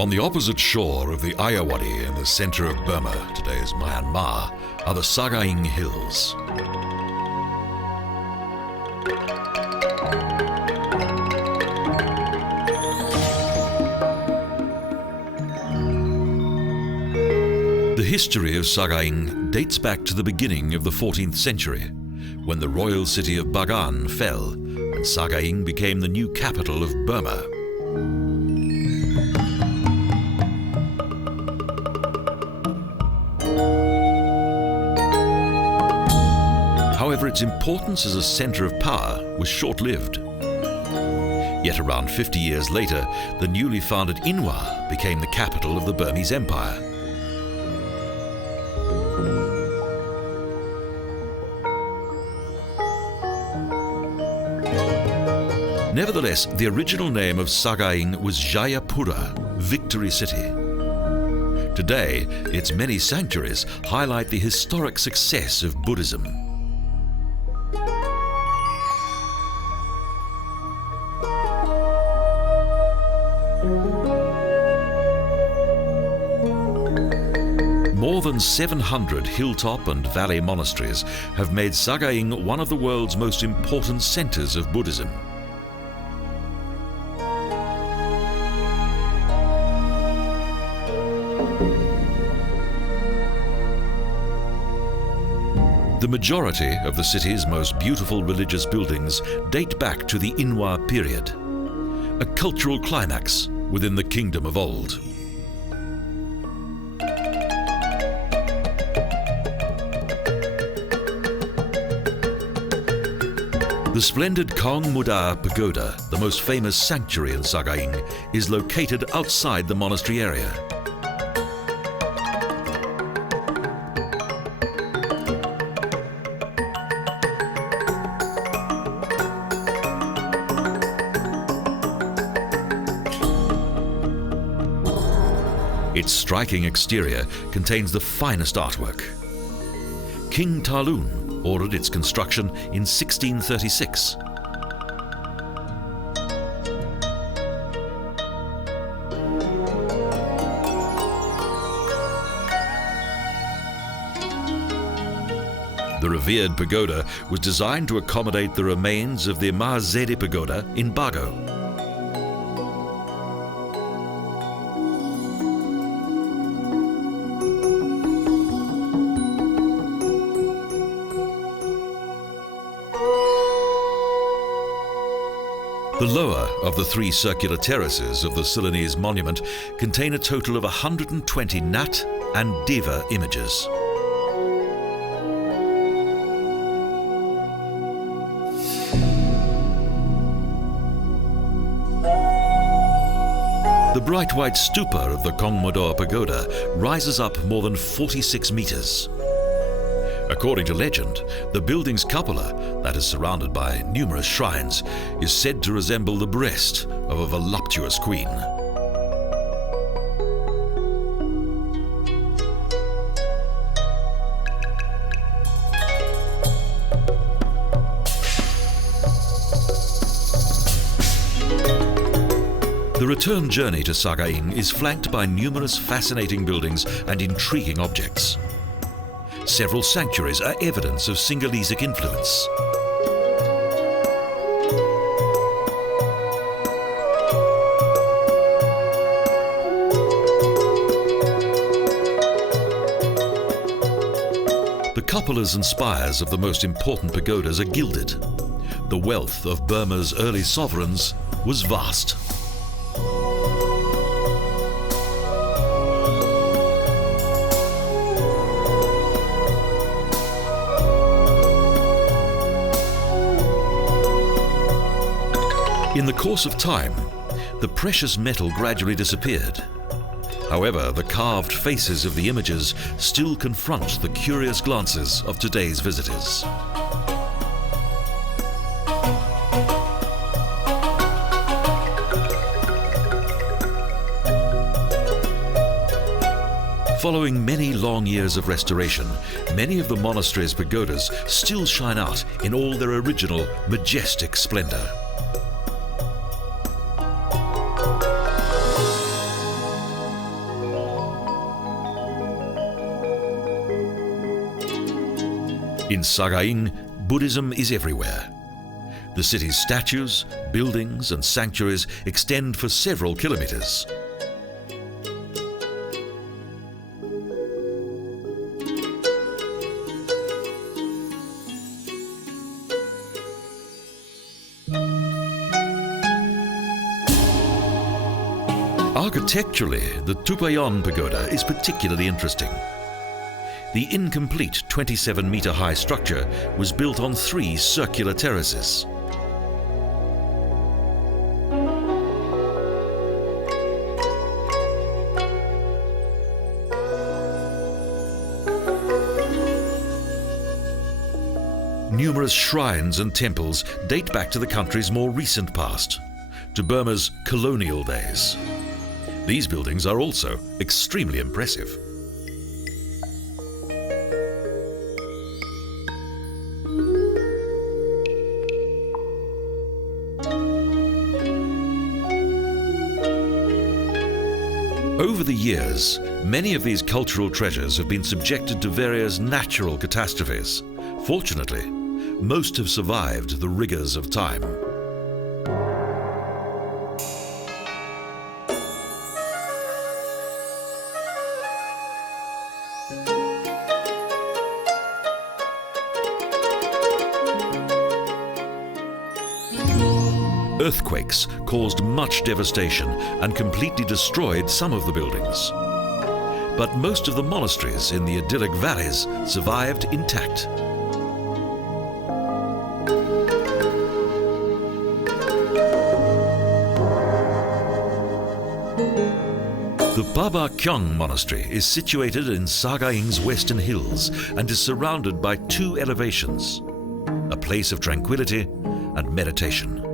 On the opposite shore of the Ayeyarwady in the center of Burma, today's Myanmar, are the Sagaing Hills. The history of Sagaing dates back to the beginning of the 14th century, when the royal city of Bagan fell and Sagaing became the new capital of Burma. However, its importance as a center of power was short-lived. Yet around 50 years later, the newly founded Inwa became the capital of the Burmese Empire. Nevertheless, the original name of Sagaing was Jayapura, Victory City. Today, its many sanctuaries highlight the historic success of Buddhism. More than 700 hilltop and valley monasteries have made Sagaing one of the world's most important centers of Buddhism. The majority of the city's most beautiful religious buildings date back to the Inwa period, a cultural climax within the kingdom of old. The splendid Kyaung Monastery pagoda, the most famous sanctuary in Sagaing, is located outside the monastery area. Its striking exterior contains the finest artwork. King Talun ordered its construction in 1636. The revered pagoda was designed to accommodate the remains of the Ayeyarwady pagoda in Bagan. The lower of the three circular terraces of the Ceylonese monument contain a total of 120 Nat and Deva images. The bright white stupa of the Kyaung Monastery pagoda rises up more than 46 meters. According to legend, the building's cupola, that is surrounded by numerous shrines, is said to resemble the breast of a voluptuous queen. The return journey to Sagaing is flanked by numerous fascinating buildings and intriguing objects. Several sanctuaries are evidence of Sinhalese influence. The cupolas and spires of the most important pagodas are gilded. The wealth of Burma's early sovereigns was vast. In the course of time, the precious metal gradually disappeared. However, the carved faces of the images still confront the curious glances of today's visitors. Following many long years of restoration, many of the monastery's pagodas still shine out in all their original, majestic splendor. In Sagaing, Buddhism is everywhere. The city's statues, buildings and sanctuaries extend for several kilometers. Architecturally, the Pa Ba Kyaung Pagoda is particularly interesting. The incomplete 27-meter-high structure was built on 3 circular terraces. Numerous shrines and temples date back to the country's more recent past, to Burma's colonial days. These buildings are also extremely impressive. Over the years, many of these cultural treasures have been subjected to various natural catastrophes. Fortunately, most have survived the rigors of time. Earthquakes caused much devastation and completely destroyed some of the buildings. But most of the monasteries in the idyllic valleys survived intact. The Pa Ba Kyaung Monastery is situated in Sagaing's western hills and is surrounded by 2 elevations, a place of tranquility and meditation.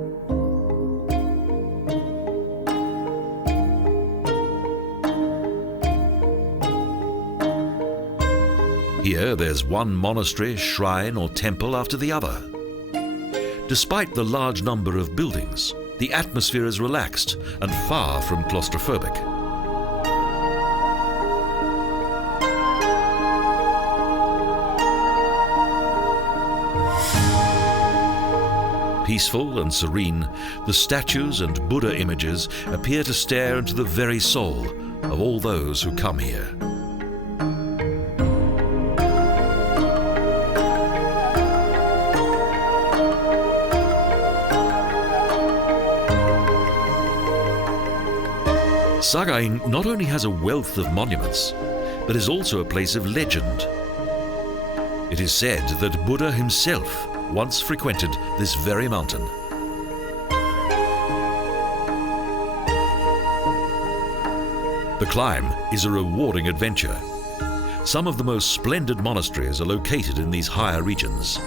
Here there's one monastery, shrine or temple after the other. Despite the large number of buildings, the atmosphere is relaxed and far from claustrophobic. Peaceful and serene, the statues and Buddha images appear to stare into the very soul of all those who come here. Sagaing not only has a wealth of monuments, but is also a place of legend. It is said that Buddha himself once frequented this very mountain. The climb is a rewarding adventure. Some of the most splendid monasteries are located in these higher regions.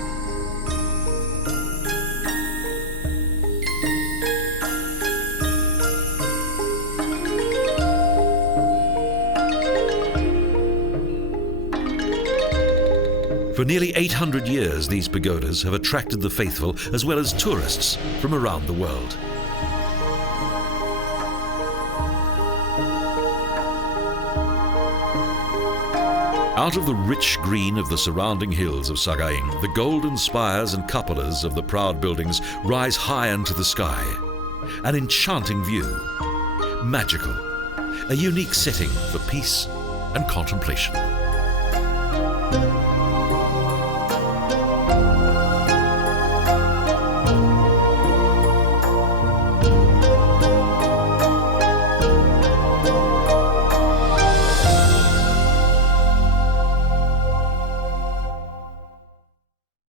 For nearly 800 years, these pagodas have attracted the faithful as well as tourists from around the world. Out of the rich green of the surrounding hills of Sagaing, the golden spires and cupolas of the proud buildings rise high into the sky. An enchanting view, magical, a unique setting for peace and contemplation.